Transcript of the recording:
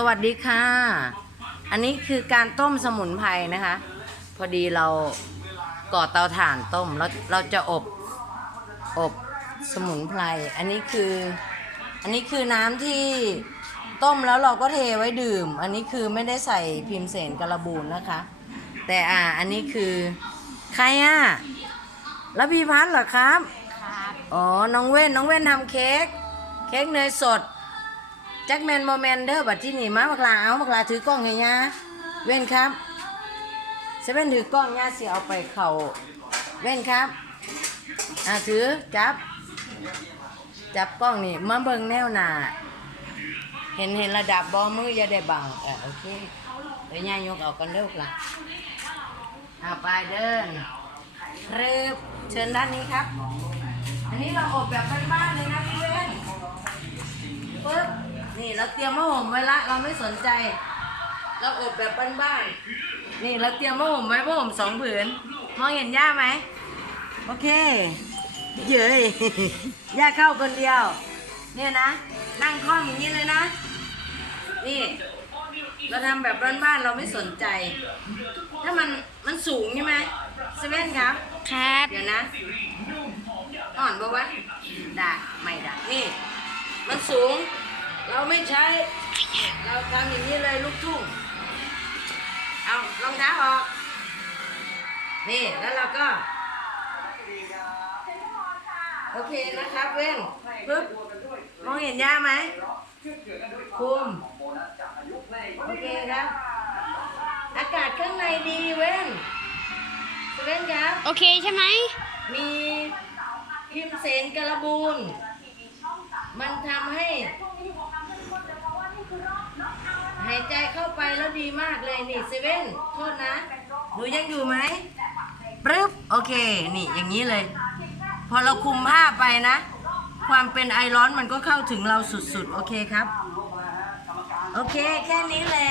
สวัสดีค่ะ อันนี้คือการต้มสมุนไพรนะคะ พอดีเราก่อเตาถ่านต้มแล้วเราจะอบอบสมุนไพร อันนี้คืออันนี้คือน้ำที่ต้มแล้วเราก็เทไว้ดื่ม อันนี้คือไม่ได้ใส่พิมพ์เสนกระบูนนะคะ แต่อ่าอันนี้คือใครอะแล้วพี่พัฒน์เหรอครับครับ อ๋อ น้องเว้นน้องเว้นทำเค้กเค้กเนยสดแจ็คแมนโมแมนเดอร์บัดที่นี่มาบักลาเอาบักลาถือกล้องให้ยาเว้นครับเซเว่นถือกล้องยาเสียเอาไปเข่าเว้นครับอ่าถือจับ จับกล้องนี่มาเบิ่งแนวหน้าเห็นเห็นระดับบอมืออย่าได้บังเออโอเคเดี๋ยวยายยกออกกันเร็วละเอาไปเดินเรึบเชิญด้านนี้ครับ อันนี้เราอบแบบบ้านๆเลยนะพี่เว้นปึ๊บ นี่ เราเตรียมมะห่มไว้ละ เราไม่สนใจ เราอบแบบบ้านๆนี่เราเตรียมมะห่มไว้มะห่มสองผืน มองเห็นย่าไหมโอเค เย้ยย่าเข้าคนเดียว เนี่ยนะ นั่งคล่อมอย่างนี้เลยนะ นี่ เราทำแบบบ้านๆเราไม่สนใจ ถ้ามันมันสูงใช่ไหมเซเว่นครับ ครับเดี๋ยวนะอ่อนปะวะได้ไม่ได้นี่ มันสูง เราไม่ใช้ เราทำอย่างนี้เลยลูกทุ่ง เอารองเท้าออก นี่แล้วเราก็ โอเคนะครับเว้นปึ๊บมองเห็นย่าไหมคุม โอเคครับ อากาศข้างในดีเว้นเว้นครับ โอเคใช่ไหม มีพิมเสนกระบูนมันทำให้ หายใจเข้าไปแล้วดีมากเลยนี่เซเว่นโทษนะหนูยังอยู่ไหมปึ๊บโอเค นี่อย่างนี้เลย พอเราคุมผ้าไปนะ ความเป็นไอร้อนมันก็เข้าถึงเราสุดๆ โอเคครับ โอเค แค่นี้แหละ